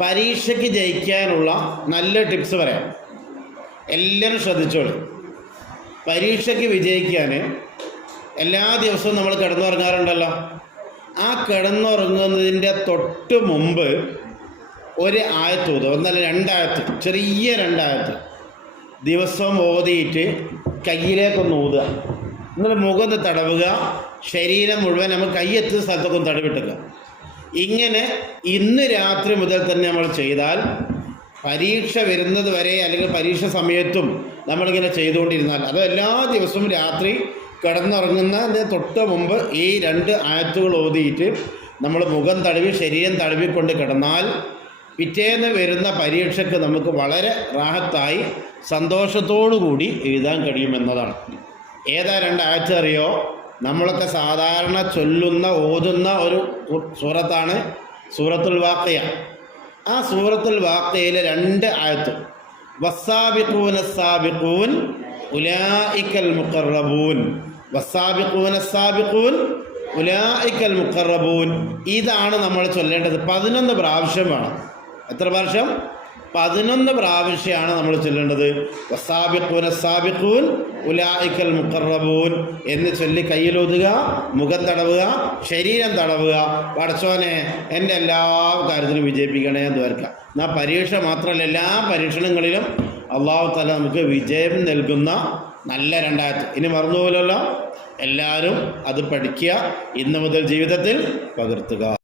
പരീക്ഷയ്ക്ക് ജയിക്കാനുള്ള നല്ല ടിപ്സ് പറയാം. എല്ലാവരും ശ്രദ്ധിച്ചോളൂ. പരീക്ഷയ്ക്ക് വിജയിക്കാൻ എല്ലാ ദിവസവും നമ്മൾ കിടന്നുറങ്ങാറുണ്ടല്ലോ. ആ കിടന്നുറങ്ങുന്നതിൻ്റെ തൊട്ട് മുമ്പ് ഒരു ആയത്ത് ഓതുക, ഒന്നല്ല രണ്ടായത്ത്, ചെറിയ രണ്ടായത്ത് ദിവസവും ഓതിയിട്ട് കയ്യിലേക്കൊന്ന് ഊതുക. എന്നിട്ട് മുഖത്ത് തടവുക, ശരീരം മുഴുവൻ നമ്മൾ കൈയെത്തുന്ന സ്ഥലത്തൊക്കെ ഒന്ന് തടവിട്ടുക. ഇങ്ങനെ ഇന്ന് രാത്രി മുതൽ തന്നെ നമ്മൾ ചെയ്താൽ പരീക്ഷ വരുന്നത് വരെ അല്ലെങ്കിൽ പരീക്ഷ സമയത്തും നമ്മളിങ്ങനെ ചെയ്തുകൊണ്ടിരുന്നാൽ, അത് എല്ലാ ദിവസവും രാത്രി കിടന്നുറങ്ങുന്നതിന് തൊട്ട് മുമ്പ് ഈ രണ്ട് ആയത്തുകൾ ഓതിയിട്ട് നമ്മൾ മുഖം തടവി ശരീരം തടവിക്കൊണ്ട് കിടന്നാൽ പിറ്റേന്ന് വരുന്ന പരീക്ഷയ്ക്ക് നമുക്ക് വളരെ റാഹത്തായി സന്തോഷത്തോടു കൂടി എഴുതാൻ കഴിയുമെന്നതാണ്. ഏതാ രണ്ട് ആയത്ത് അറിയോ? നമ്മളൊക്കെ സാധാരണ ചൊല്ലുന്ന ഓതുന്ന ഒരു സൂറത്താണ് സൂറത്തുൽ വാഖിയ. ആ സൂറത്തുൽ വാഖിയയിലെ രണ്ട് ആയത്ത്, വസ്സാബിഖൂന സാബിഖൂൻ ഉലൈക്കൽ മുഖറബൂൻ, വസ്സാബിഖൂന സാബിഖൂൻ ഉലൈക്കൽ മുഖറബൂൻ, ഇതാണ് നമ്മൾ ചൊല്ലേണ്ടത്. 11 പ്രാവശ്യമാണ്. എത്ര പ്രാവശ്യം? 11 പ്രാവശ്യമാണ് നമ്മൾ ചൊല്ലേണ്ടത്. വസ്സാബിഖൂന സാബിഖൂൻ ഉലൈക്കൽ മുഖറബൂൻ എന്ന് ചൊല്ലി കയ്യിലൊതുക, മുഖം തടവുക, ശരീരം തടവുക. പടച്ചോനെ എൻ്റെ എല്ലാ കാര്യത്തിലും വിജയിപ്പിക്കണേ എന്ന് വരക്കാം. എന്നാൽ പരീക്ഷ മാത്രമല്ല, എല്ലാ പരീക്ഷണങ്ങളിലും അള്ളാഹു തആല നമുക്ക് വിജയം നൽകുന്ന നല്ല രണ്ടായത്ത്. ഇനി മറന്നുപോലല്ലോ, എല്ലാവരും അത് പഠിക്കുക, ഇന്ന് മുതൽ ജീവിതത്തിൽ പകർത്തുക.